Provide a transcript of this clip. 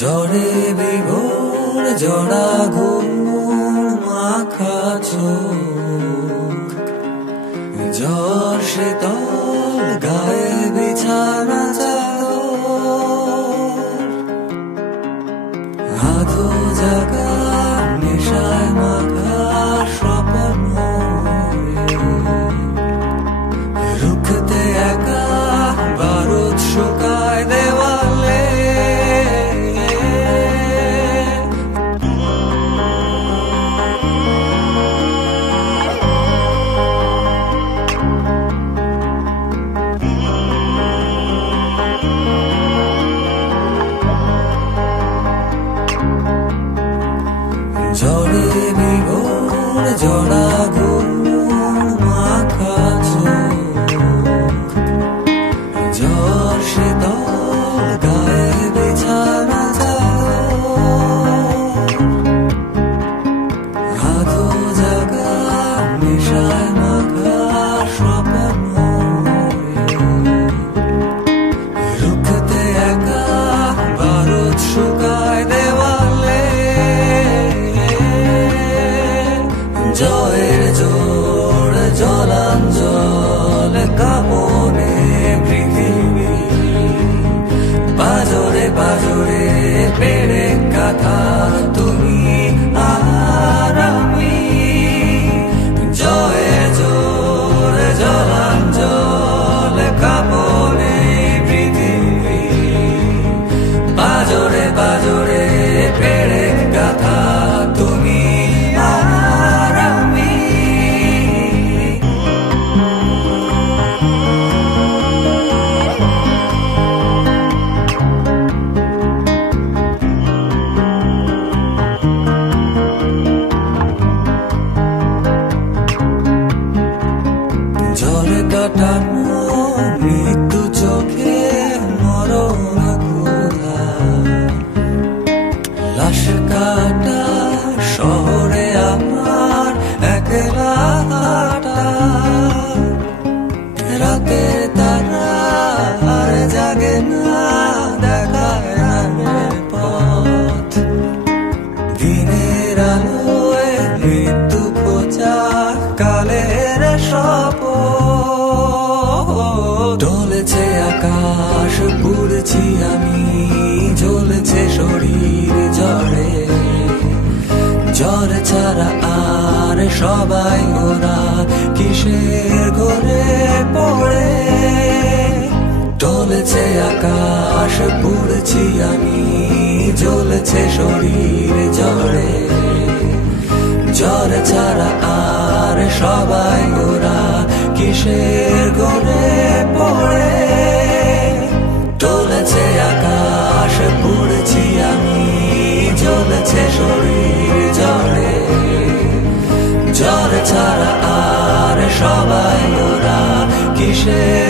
ঝড়ে বিভোর জড়া ঘুম মাখা চোখ, ঝড় শীতল গায়ে বিছানা চাদর, আধো জাগা নেশায় মাখা স্বপ্ন, রুখতে একা বারুদ শুকায় দেওয়ালে। ঝড়ে বিভোর জড়া ঘুম মাখা চোখ, ঝড় শীতল গায়ে বিছানা চাদর, আধো জাগা নেশায় মাখা স্বপ্ন, রুখতে একা বারুদ শুকায় দেওয়ালে। জয়ের জোর জলাঞ্জল কামনে পৃথিবী, বাজরে বাজরে পেড়ে কাঁথা তুমি আর আমি। জয়ের জোর জলাঞ্জল কামনে পৃথিবী, বাজরে বাজরে পেড়ে কাঁথা তুমি আর আমি। ঝড়ে কাটানো মৃত্যু চোখে মরণ ক্ষুধা, লাশ কাটা শহরে আমার একলা হাঁটা, রাতের তারা আর জাগে না দেখায় আনের পথ, দিনের আলোয় মৃত্যু খোঁজা কালের শপথ। ডলেছে আকাশ পুড়ছি আমি, জ্বলছে শরীর ঝড়ে, ঝড় ছাড়া আর সবাই ওরা কিসের ঘরে পড়ে। ডলেছে আকাশ পুড়ছি আমি, জ্বলছে শরীর ঝড়ে, ঝড় ছাড়া আর সবাই ওরা কিসের ঘরে পড়ে। ডলেছে আকাশ পুড়ছি আমি, জ্বলছে শরীর ঝড়ে, ঝড় ছাড়া আর সবাই ওরা কিসের